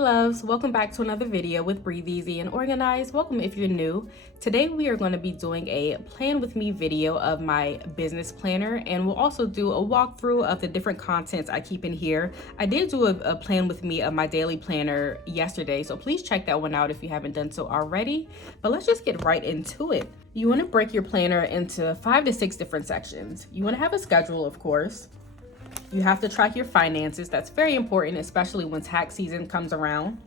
loves, welcome back to another video with Breathe Easy and Organize. Welcome if you're new. Today we are going to be doing a plan with me video of my business planner, and we'll also do a walkthrough of the different contents I keep in here. I did do a plan with me of my daily planner yesterday, so please check that one out if you haven't done so already. But let's just get right into it. You want to break your planner into 5 to 6 different sections. You want to have a schedule, of course. You have to track your finances. That's very important, especially when tax season comes around.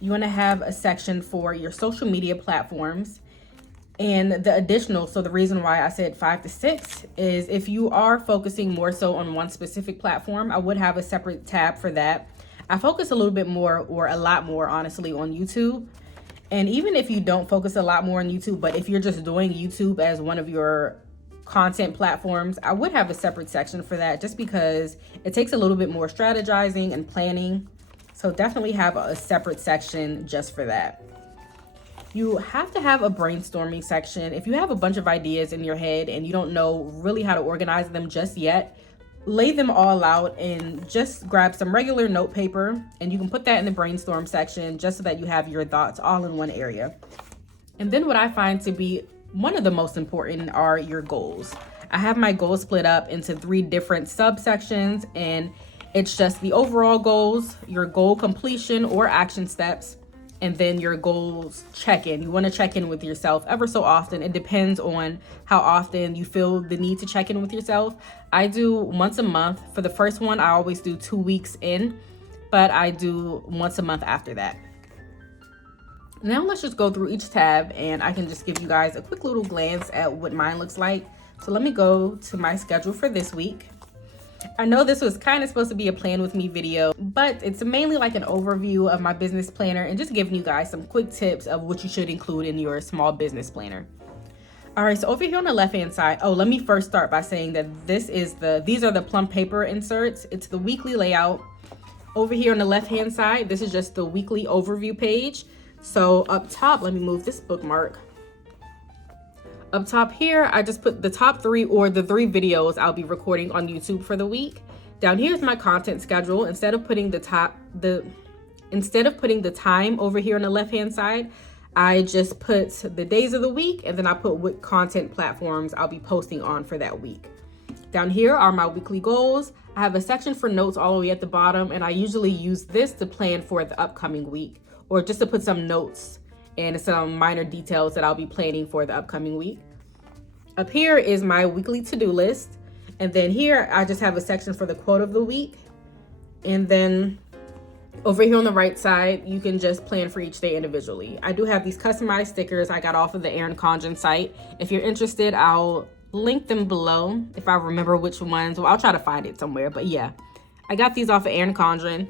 You want to have a section for your social media platforms. And the additional, so the reason why I said 5 to 6 is if you are focusing more so on one specific platform, I would have a separate tab for that. I focus a little bit more, or a lot more, honestly, on YouTube. And even if you don't focus a lot more on YouTube, but if you're just doing YouTube as one of your content platforms, I would have a separate section for that just because it takes a little bit more strategizing and planning. So definitely have a separate section just for that. You have to have a brainstorming section. If you have a bunch of ideas in your head and you don't know really how to organize them just yet, lay them all out and just grab some regular note paper and you can put that in the brainstorm section just so that you have your thoughts all in one area. And then what I find to be one of the most important are your goals. I have my goals split up into 3 different subsections, and it's just the overall goals, your goal completion or action steps, and then your goals check-in. You want to check in with yourself ever so often. It depends on how often you feel the need to check in with yourself. I do once a month. For the first one, I always do 2 weeks in, but I do once a month after that. Now let's just go through each tab and I can just give you guys a quick little glance at what mine looks like. So let me go to my schedule for this week. I know this was kind of supposed to be a plan with me video, but it's mainly like an overview of my business planner and just giving you guys some quick tips of what you should include in your small business planner. All right, so over here on the left-hand side, let me first start by saying that these are the plum paper inserts. It's the weekly layout. Over here on the left-hand side, this is just the weekly overview page. So up top, let me move this bookmark. Up top here, I just put the top 3 or the 3 videos I'll be recording on YouTube for the week. Down here is my content schedule. Instead of putting the time over here on the left-hand side, I just put the days of the week and then I put what content platforms I'll be posting on for that week. Down here are my weekly goals. I have a section for notes all the way at the bottom, and I usually use this to plan for the upcoming week, or just to put some notes and some minor details that I'll be planning for the upcoming week. Up here is my weekly to-do list. And then here, I just have a section for the quote of the week. And then over here on the right side, you can just plan for each day individually. I do have these customized stickers I got off of the Erin Condren site. If you're interested, I'll link them below if I remember which ones. Well, I'll try to find it somewhere, but yeah. I got these off of Erin Condren.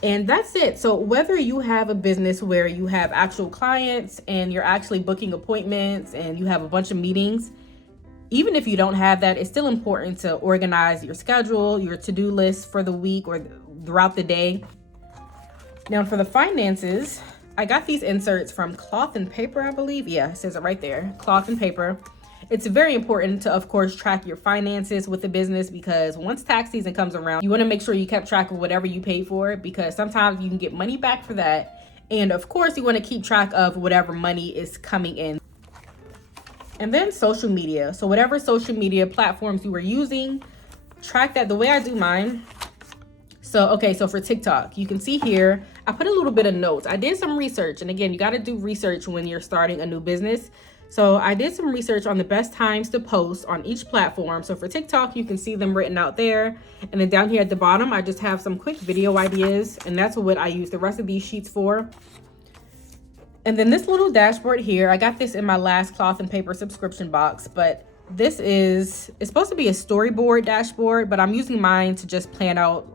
And that's it. So whether you have a business where you have actual clients and you're actually booking appointments and you have a bunch of meetings, even if you don't have that, it's still important to organize your schedule, your to-do list for the week or throughout the day. Now for the finances, I got these inserts from Cloth and Paper, I believe. Yeah, it says it right there, Cloth and Paper. It's very important to, of course, track your finances with the business, because once tax season comes around, you want to make sure you kept track of whatever you paid for, because sometimes you can get money back for that. And of course, you want to keep track of whatever money is coming in. And then social media. So whatever social media platforms you were using, track that the way I do mine. So for TikTok, you can see here, I put a little bit of notes. I did some research. And again, you got to do research when you're starting a new business. So I did some research on the best times to post on each platform. So for TikTok, you can see them written out there. And then down here at the bottom, I just have some quick video ideas. And that's what I use the rest of these sheets for. And then this little dashboard here, I got this in my last Cloth and Paper subscription box. But it's supposed to be a storyboard dashboard, but I'm using mine to just plan out,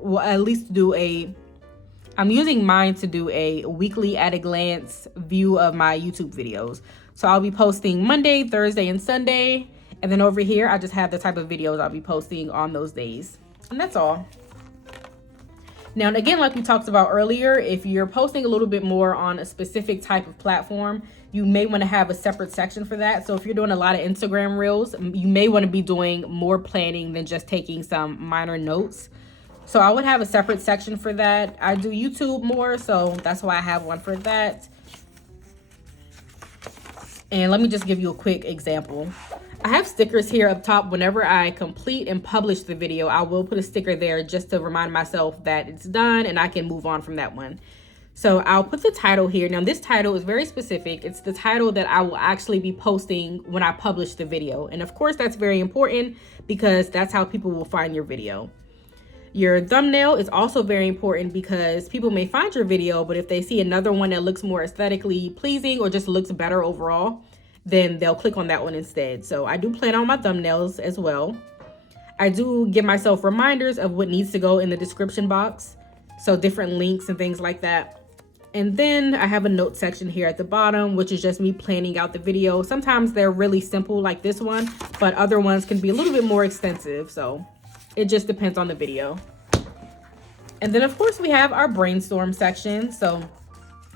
I'm using mine to do a weekly at a glance view of my YouTube videos. So I'll be posting Monday, Thursday, and Sunday. And then over here, I just have the type of videos I'll be posting on those days. And that's all. Now, and again, like we talked about earlier, if you're posting a little bit more on a specific type of platform, you may want to have a separate section for that. So if you're doing a lot of Instagram reels, you may want to be doing more planning than just taking some minor notes. So I would have a separate section for that. I do YouTube more, so that's why I have one for that. And let me just give you a quick example. I have stickers here up top. Whenever I complete and publish the video, I will put a sticker there just to remind myself that it's done and I can move on from that one. So I'll put the title here. Now this title is very specific. It's the title that I will actually be posting when I publish the video. And of course that's very important because that's how people will find your video. Your thumbnail is also very important because people may find your video, but if they see another one that looks more aesthetically pleasing or just looks better overall, then they'll click on that one instead. So I do plan on my thumbnails as well. I do give myself reminders of what needs to go in the description box. So different links and things like that. And then I have a note section here at the bottom, which is just me planning out the video. Sometimes they're really simple like this one, but other ones can be a little bit more extensive. So it just depends on the video. And then of course we have our brainstorm section. So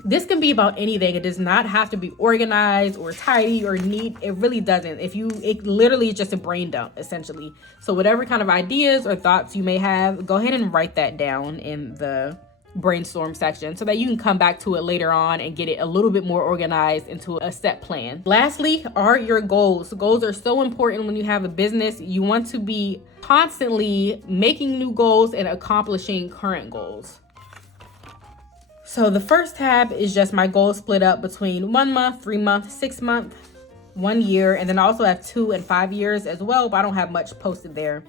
this can be about anything. It does not have to be organized or tidy or neat. It really doesn't. It literally is just a brain dump essentially. So whatever kind of ideas or thoughts you may have, go ahead and write that down in the brainstorm section so that you can come back to it later on and get it a little bit more organized into a set plan. Lastly are your goals. Goals are so important when you have a business. You want to be constantly making new goals and accomplishing current goals. So the first tab is just my goals split up between 1 month, 3 month, 6 month, 1 year, and then I also have 2 and 5 years as well, but I don't have much posted there.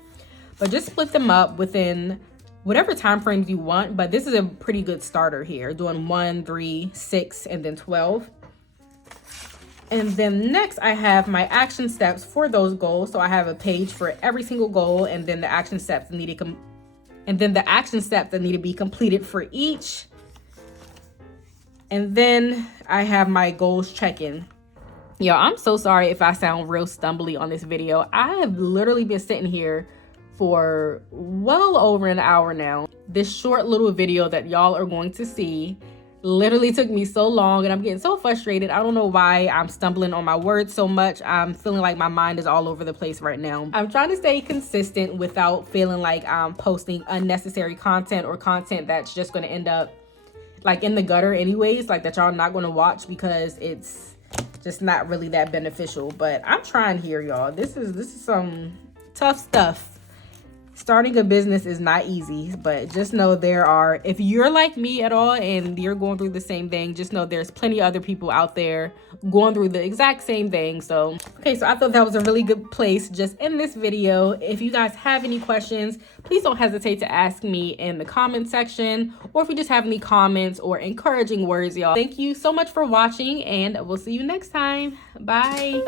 But just split them up within whatever time frames you want, but this is a pretty good starter here, doing 1, 3, 6, and then 12. And then next I have my action steps for those goals. So I have a page for every single goal and then the action steps that need to be completed for each. And then I have my goals check-in. Yo, I'm so sorry if I sound real stumbly on this video. I have literally been sitting here for well over an hour now. This short little video that y'all are going to see literally took me so long and I'm getting so frustrated. I don't know why I'm stumbling on my words so much. I'm feeling like my mind is all over the place right now. I'm trying to stay consistent without feeling like I'm posting unnecessary content or content that's just going to end up like in the gutter anyways, like that y'all not going to watch because it's just not really that beneficial. But I'm trying here, y'all. This is some tough stuff. Starting a business is not easy, but just know if you're like me at all and you're going through the same thing, just know there's plenty of other people out there going through the exact same thing. So, okay, so I thought that was a really good place just in this video. If you guys have any questions, please don't hesitate to ask me in the comment section, or if you just have any comments or encouraging words, y'all. Thank you so much for watching and we'll see you next time. Bye.